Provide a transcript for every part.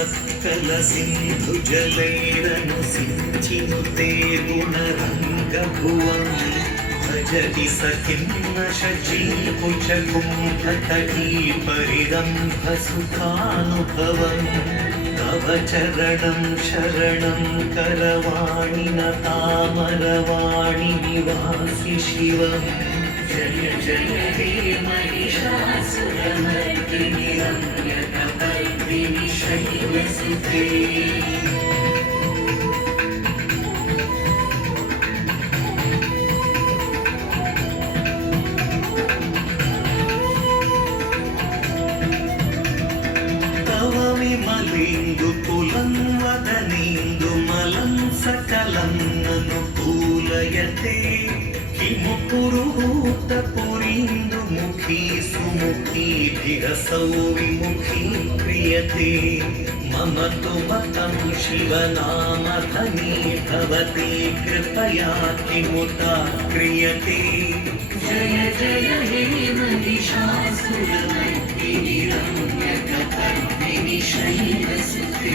ಸತ್ಕಲ ಸಿಂಧು ಜಲೈರನು ಸಿಂಚಿನುತೆ ಗುಣರಂಗ ಭುವಂ ಭಜತಿ ಸಖಿನ್ನ ಶಚೀ ಕುಚ ಕುಂಭತಟೀ ಪರಿರಂಭ ಸುಖಾನುಭವಂ ತವ ಚರಣಂ ಶರಣಂ ಕರವಾಣಿ ನತಾಮರವಾಣಿ ನಿವಾಸಿ ಶಿವಂ ಜಯ ಜಯ ಹೇ महिषासुरमर्दिनि रम्यकपर्दिनि शैलसुते तव विमलेन्दु पुलं वदनेन्दु मलं सकलं अनुकूलयते किमु पुरुहूतपुरीन्दु मुखी सुमुखी भिरसौ विमुखी क्रियते मम तु मतं शिवनामधनी भवती कृपया किमुता क्रियते जय जय हे महिषासुरमर्दिनि रम्यकपर्दिनि शैलसुते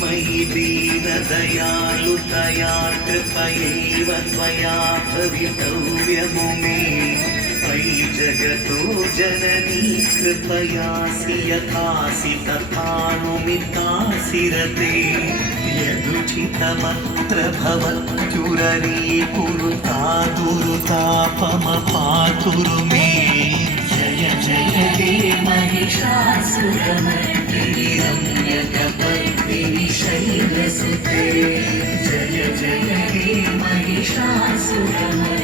मयि दीनदयालुतया कृपयैव त्वया भवितव्यमु मे अयि जगतो जननी कृपयासि यथासि तथानुमितासि रते यदुचितमत्र भवत्युररी कुरुता दुरुतापमपातुरु मे जय जय हे महिषासुरमर्दिनि रम्यकपर्दिनि शैलसुते जय जय हे महिषासुरमर्दिनि